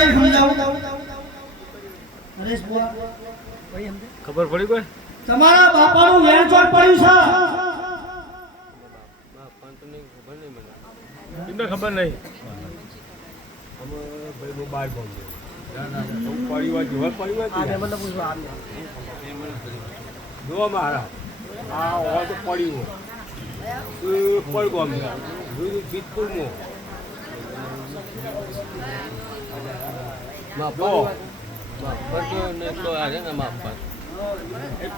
કોઈ સમજાવું નરેશ બુઆ ખબર પડી કોઈ તમારા બાપાનું વેણ ચોટ પડ્યું છે એમને ખબર નહીં અમે ભાઈ બહુ બહાર ગામ પરિવાર જોવા પરિવાર જોવા મારા આ હોય તો પડ્યું પડ ગામ બીજપુરમાં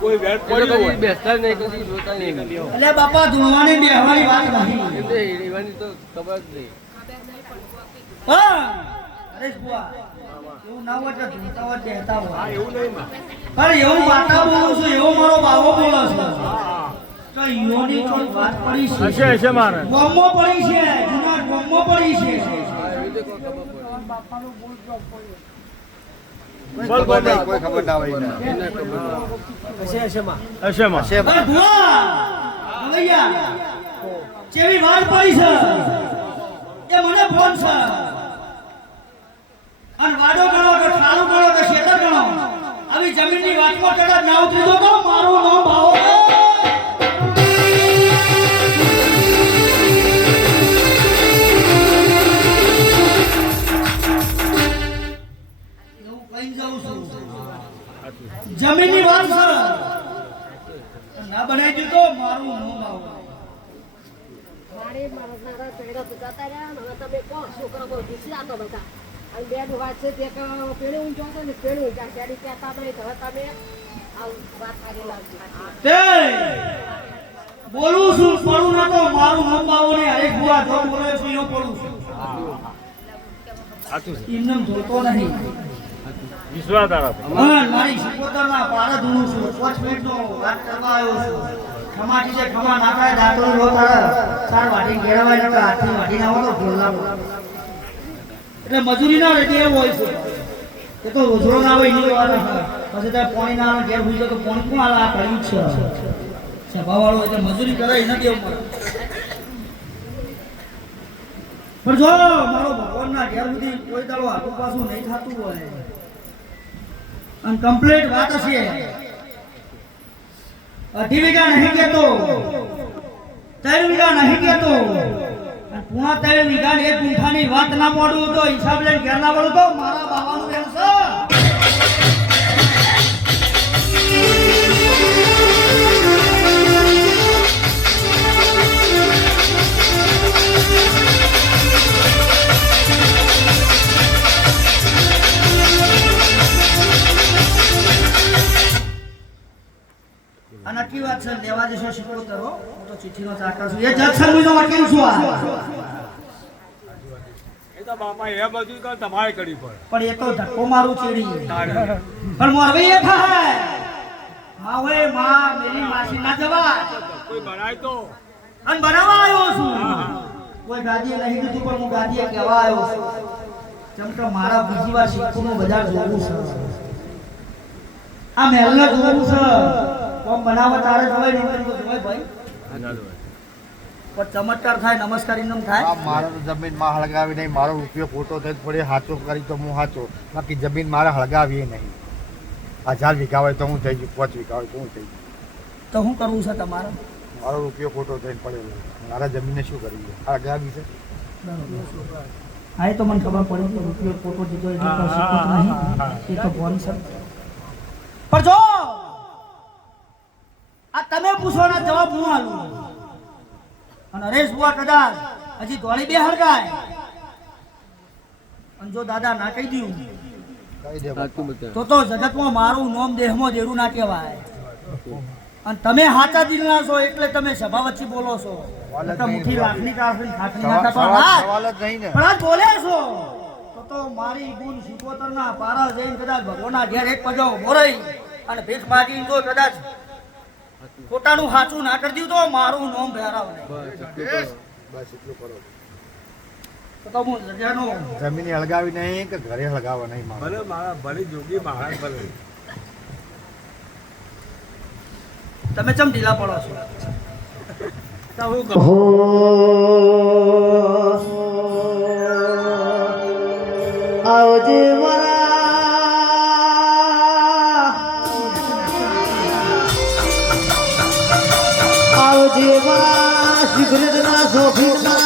કોઈ વેર પડ્યું બેસતા નહીં કદી જોતા નહીં એટલે બાપા ધોવાની બેહવાની વાત નહીં એવાની તો ખબર જ નહીં હા નરેશ બુઆ એવું ના હોય તો ધૂમતા હોય કહેતા હોય એવું નહીં માં અરે એવું વાતા બોલું છું એવો મારો બાવો બોલે છે તો યોની ચોટ વાત પડી છે હશે મારે ગોમો પડી છે જૂના ગોમો પડી છે બાપાનું બોલ જો કોઈ ખબર ના હોય હશે માં કેવી વાત પડી છે એ મને ફોન છે અને વાડો ગણો કે ખાલું ગણો કે શેતર ગણો આવી જમીનની વાતમાં કદાચ ના ઉતરી દો તો મારું નામ ભાવો જમીનની વાત છે ના બનાવી દીધો મારું નામ ભાવો મારે મારા પેડા તો જતા રહ્યા હવે તમે કોણ છોકરા બહુ ઘૂસી આતો બધા અને બે વાત છે તે પેડે ઊંચો હતો ને પેડે ઊંચા ત્યારે કહેતા નહીં હવે તમે આ વાત સારી લાગી તે બોલું છું પડું ના તો મારું નામ ભાવો ને હરેક બુઆ જો બોલે છે એનો પડું છું સાચું છે એમને જોતો નહીં વિશ્વાસ તારા મારી શિકોતરના પારા ધૂણું છું 5 મિનિટનો વાત કરવા આવ્યો છું ખમાટી છે ખમા નાખાય દાંતરો લો તારા ચાર વાટી ઘેરવાય ને હાથની વાટી ના હોય તો ભોલા એટલે મજૂરી ના રેતી એમ હોય છે એ તો રોજરો ના હોય એની વાત પછી ત્યાં પાણી ના આવે ઘેર ભૂલી તો પાણી કોણ આ કર્યું છે સભાવાળો એટલે મજૂરી કરે એ નથી એવું પણ જો મારો ભગવાનના ઘેર સુધી કોઈ દાડો આટલું પાછું નહીં થતું હોય અને કમ્પ્લીટ વાત છે 2 વીઘા નહીં કેતો 3 વીઘા નહીં કેતો અને પૂણા 3 વીઘા ને 1 ગુંઠાની વાત ના મોડું તો હિસાબ લઈને ઘેર ના વળું તો મારા બાવાનું વેણ છે નક્કી વાત છે લેવા દેશો શીખો કરો હું તો ચિઠ્ઠીનો ચાકર છું એ જજ સરમીનો વકીલ છું આ એ તો બાપા એ બધું તો તમારે કરી પડે પણ એ તો ધક્કો મારું ચીડી પણ મોરવી એ થાય હા ઓય માં મેરી માસી ના જવા કોઈ બનાય તો અને બનાવવા આવ્યો છું કોઈ ગાદીએ નહીં દીધું પણ હું ગાદીએ કહેવા આવ્યો છું કેમ કે મારા બીજી વાર શીખોનું બજાર જોવું છે આ મહેલને જોવું છે કોમ બનાવવા તારે જોવાય નહીં તો જોવાય ભાઈ પણ ચમત્કાર થાય નમસ્કાર ઇનમ થાય મારો તો જમીન માં હળગાવી નહીં મારો રૂપિયો ખોટો થઈ પડે સાચો કરી તો હું સાચો બાકી જમીન મારે હળગાવી નહીં 1000 વીઘા હોય તો હું થઈ ગયું 5 વીઘા હોય તો હું થઈ ગયું તો શું કરવું છે તમારે મારો રૂપિયો ખોટો થઈને પડેલો મારા જમીનને શું કરવી હળગાવી છે હા એ તો મને ખબર પડી કે રૂપિયો ખોટો દીધો એ તો શીખત નહીં એ તો ભણ છે પણ જો આ તમે પૂછવાના જવાબ હું આલું અને હરેશ બુઆ કદાચ હજી ધોળી બે હરગાય અને જો દાદા ના કહી દઉં તો જગતમાં મારું નામ દેહમાં દેરું ના કહેવાય અને તમે સાચા દિલના છો એટલે તમે સભા વચ્ચે બોલો છો મુઠ્ઠી લાખની કાફરી ખાખરી ના પણ આજ બોલે છો તો મારી ગુણ શીખોતરના પારા જઈને કદાચ ભગવાનના ઘેર એક પજો મોરઈ અને ભીખ માગીને જો કદાચ પોતાનું સાચું ના કરી દીધું તો મારું નામ ભેરાવ નહીં બસ એટલું કરો તો હું જજાનો જમીન હળગાવી નહીં કે ઘરે હળગાવવા નહીં ભલે મારા ભલે જોગી મહારાજ ભલે તમે ચમ ઢીલા પડો છો તો હું કહું આવજે મારા આવજે મારા સિગરેટના શોખીનના